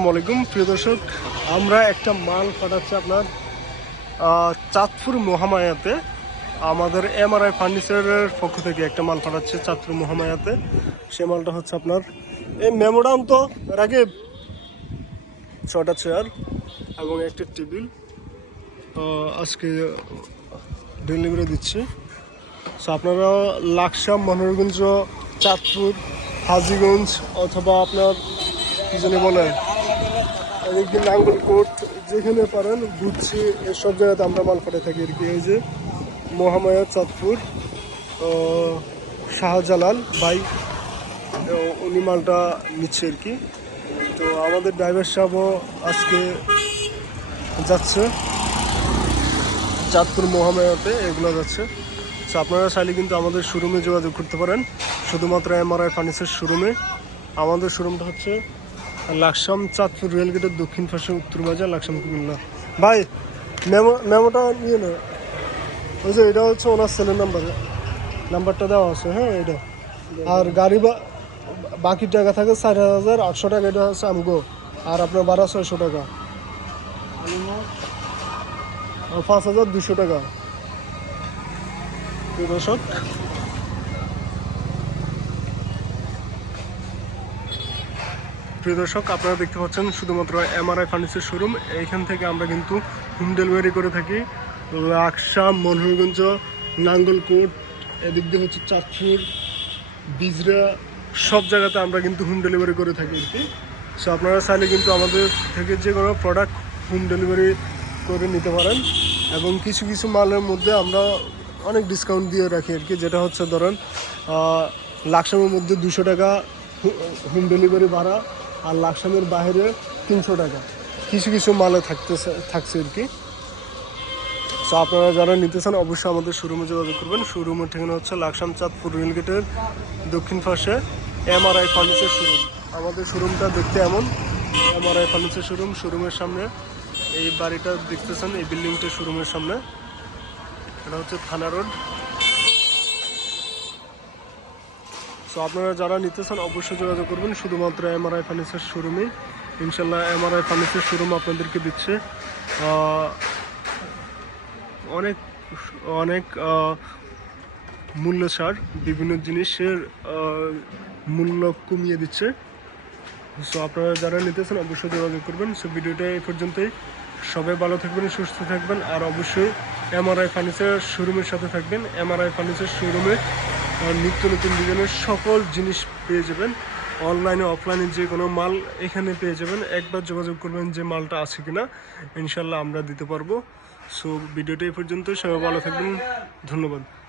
আসসালামাইকুম প্রিয় দর্শক। আমরা একটা মাল পাঠাচ্ছি আপনার চাঁদপুর মহামায়াতে। আমাদের এম আর এমআরআই ফার্নিচারের পক্ষ থেকে একটা মাল পাঠাচ্ছে চাঁদপুর মহামায়াতে। সে মালটা হচ্ছে আপনার, এই মেমোরাম তো রাগে ছটা চেয়ার এবং একটা টেবিল। আজকে ডেলিভারি দিচ্ছি। সো আপনারা লাকসাম মনোরগঞ্জ চাঁদপুর, হাজিগঞ্জ অথবা আপনার কি জানি বলে এদিকে নাঙ্গলকোট যেখানে পারেন বুঝছি সব জায়গাতে আমরা মাল পাঠিয়ে থাকি। আর কি এই যে মহামায়া, চাঁদপুর শাহজালাল ভাই উনি মালটা নিচ্ছে আর কি। তো আমাদের ড্রাইভার সাহেবও আজকে যাচ্ছে। চাঁদপুর মহামায়াতে এগুলো যাচ্ছে। তো আপনারা চাইলে কিন্তু আমাদের শোরুমে যোগাযোগ করতে পারেন। শুধুমাত্র এমআরআই ফার্নিচার শোরুমে আমাদের শোরুমটা হচ্ছে লাকসাম চাঁদপুর রেলগেটের দক্ষিণ পাশে উত্তর বাজার, লাকসাম কুমিল্লা। ভাই, মেমো, মেমোটা নিয়ে নে। ওই যে এটা হচ্ছে ওনার সেলের নাম্বার নাম্বারটা দেওয়া আছে হ্যাঁ এটা। আর গাড়ি বা, বাকি টাকা থাকে চার হাজার আটশো টাকা, এটা হচ্ছে আমগো। আর আপনার বারো ছয়শো টাকা। পাঁচ হাজার দুশো টাকা। দর্শক প্রিয় দর্শক, আপনারা দেখতে পাচ্ছেন শুধুমাত্র এমআরআই ফার্নিচার শোরুম এইখান থেকে আমরা কিন্তু হোম ডেলিভারি করে থাকি। লাকসাম মনোহরগঞ্জ, নাঙ্গলকোট, এদিক দিয়ে হচ্ছে চাঁদপুর, বিজরা, সব জায়গাতে আমরা কিন্তু হোম ডেলিভারি করে থাকি। আর কি সো আপনারা চাইলে কিন্তু আমাদের থেকে যে কোনো প্রোডাক্ট হোম ডেলিভারি করে নিতে পারেন। এবং কিছু কিছু মালের মধ্যে আমরা অনেক ডিসকাউন্ট দিয়ে রাখি আর কি, যেটা হচ্ছে ধরেন লাকসামের মধ্যে দুশো টাকা হোম ডেলিভারি ভাড়া। আর লাকসামের বাইরে তিনশো টাকা। কিছু কিছু মালে থাকতেছে থাকছে আর কি। সো আপনারা যারা নিতে চান, অবশ্যই আমাদের শোরুমে যোগাযোগ করবেন। শোরুমের ঠিকানা হচ্ছে লাকসাম চাঁদপুর রেলগেটের দক্ষিণ পাশে এমআরআই ফার্নিচার শোরুম আমাদের শোরুমটা দেখতে এমন। এমআরআই ফার্নিচার শোরুম শোরুমের সামনে। এই বাড়িটা দেখতেছেন, এই বিল্ডিংটা শোরুমের সামনে। এটা হচ্ছে থানা রোড সো আপনারা যারা নিতে চান, অবশ্যই যোগাযোগ করবেন। শুধুমাত্র এমআরআই ফার্নিচার শোরুমে ইনশাল্লাহ এমআরআই ফার্নিচার শোরুম আপনাদেরকে দিচ্ছে। অনেক অনেক মূল্য ছাড়, বিভিন্ন জিনিসের মূল্য কমিয়ে দিচ্ছে। সো আপনারা যারা নিতেছেন অবশ্যই যোগাযোগ করবেন। সো ভিডিওটা এই পর্যন্তই। সবাই ভালো থাকবেন, সুস্থ থাকবেন। আর অবশ্যই এমআরআই ফার্নিচার শোরুমের সাথে থাকবেন। এমআরআই ফার্নিচার শোরুমে নিত্য নতুন ডিজাইনের সকল জিনিস পেয়ে যাবেন। অনলাইনে, অফলাইনে যে কোনো মাল এখানে পেয়ে যাবেন। একবার যোগাযোগ করবেন যে মালটা আছে কিনা। ইনশাল্লাহ আমরা দিতে পারব। সো, ভিডিওটি এই পর্যন্ত সবাই ভালো থাকবেন। ধন্যবাদ।